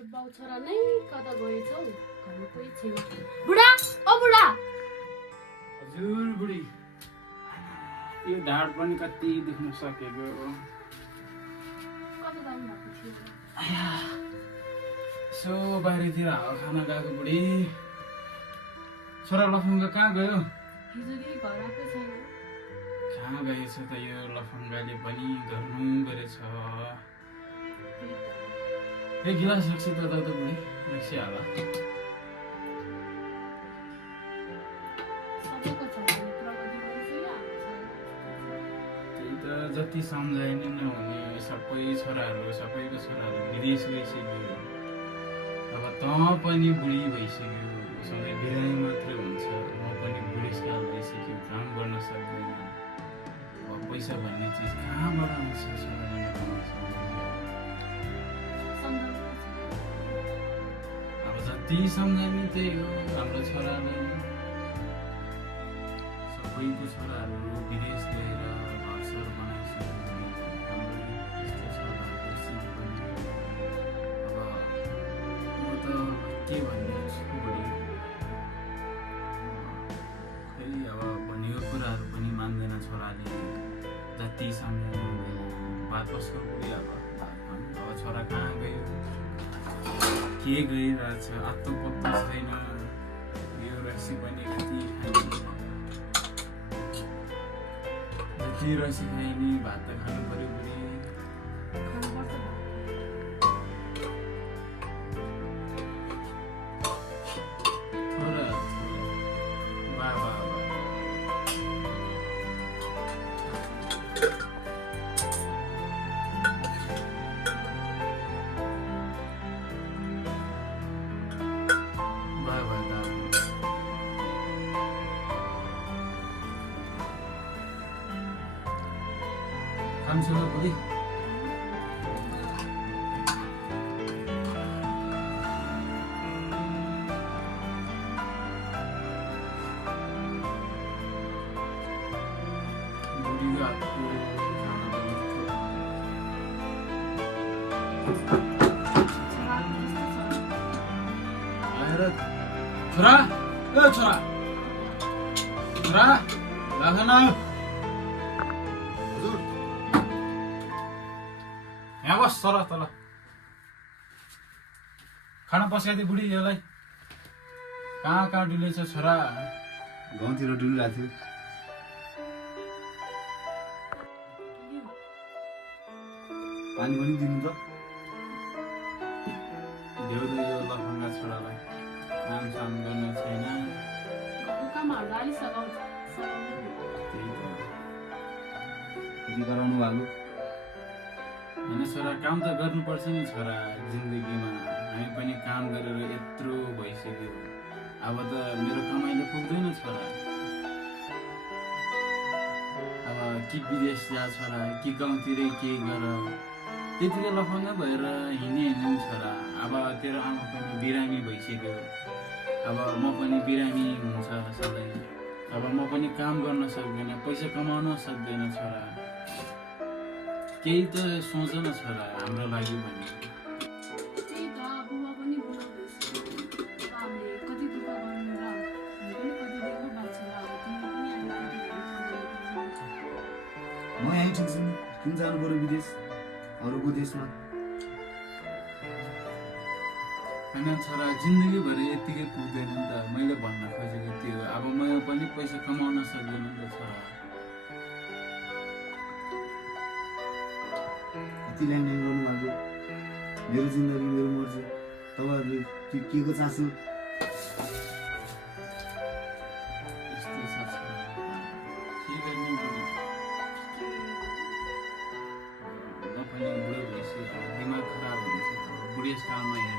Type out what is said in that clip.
यो बाउ छोरा नै कता गएछौ घरमा कोही छैन बुढा ओ बुढा हजुर बुढी यो ढाड पनि कति दुख्न सकेको कता जानु भएको थियो सो बाहिरतिर हावा खान गएको बुढी छोरा लफङ्गा कहाँ गयो हिजोदेखि घर आएकै छैन कहाँ गएछ त यो लफङ्गाले पनि गर्नु गरेछ एक गिलास रक्सी त बुढी रक्सी हाल सबैको छोराले प्रगति गरिसक्यो त्यही त जति सम्झाइ नै नहुने सबैको छोराहरू विदेश गइसक्यो अब त पनि बुढी भइसक्यो सधैँ बिरामी मात्रै हुन्छ म पनि बुढेसकाल भइसक्यो काम गर्न सक्दैन अब पैसा भन्ने चिज कहाँबाट आउँछ छोराले अब जति सम्झाउने त्यही हो हाम्रो छोरालाई सबैको छोराहरू विदेश गएर घरसर बनाइसक्यो के भन्ने बुढी खै अब भनेको कुराहरू पनि मान्दैन छोराले जति सम्झाउनु बात बसको बुढी अब छोरा कहाँ गयो के गइरहेछ आत्तो पत्तो छैन यो रक्सी पनि कति जति रक्सी खाइने भात त खानु पर्यो बुढी काम छ बुढी बुढीको हातको खाना आएर छोरा छोरा छोरा लाखना यहाँ बस तल तल खाना पस्काइदिए बुढी यसलाई कहाँ डुलेछ छोरा गाउँतिर डुलिरहेको थियो पानी पनि दिनु त देऊ त यो लफङ्गा छोरालाई काम साम गर्ने छैन कामहरू अलि सघाउँछ त्यही त खेती गराउनु भएको होइन छोरा काम त गर्नुपर्छ नि छोरा जिन्दगीमा हामी पनि काम गरेर यत्रो भइसक्यो अब त मेरो कमाइले पुग्दैन छोरा अब कि विदेश जा छोरा कि गाउँतिरै केही गर त्यतिकै लफङ्गा भएर हिँड्ने छोरा अब तेरो आमा पनि बिरामी भइसक्यो अब म पनि बिरामी हुन्छ सधैँ अब म पनि काम गर्न सक्दैन पैसा कमाउन सक्दैन छोरा केही त सोच न छोरा हाम्रो लागि भने त्यही त बुबा पनि बुढो भइसक्यो हामीले कति दुःख गर्नु र हामी पनि कति दुःख भएको छ अब तिमी पनि अहिले म यहीँ ठिक छु नि किन जानु पर्यो विदेश अरूको देशमा होइन छोरा जिन्दगीभर यत्तिकै पुग्दैन नि त मैले भन्न खोजेको त्यो अब म पनि पैसा कमाउन सक्दैन नि त छोरा कति ल्याङल्याङ गर्नु भएको मेरो जिन्दगी मेरो मर्जी तपाईँहरूले के को चासो यस्तो छ छोरा के गर्ने बुढी म पनि बुढो भइसक्यो अब दिमाग खराब हुन्छ बुढेसकालमा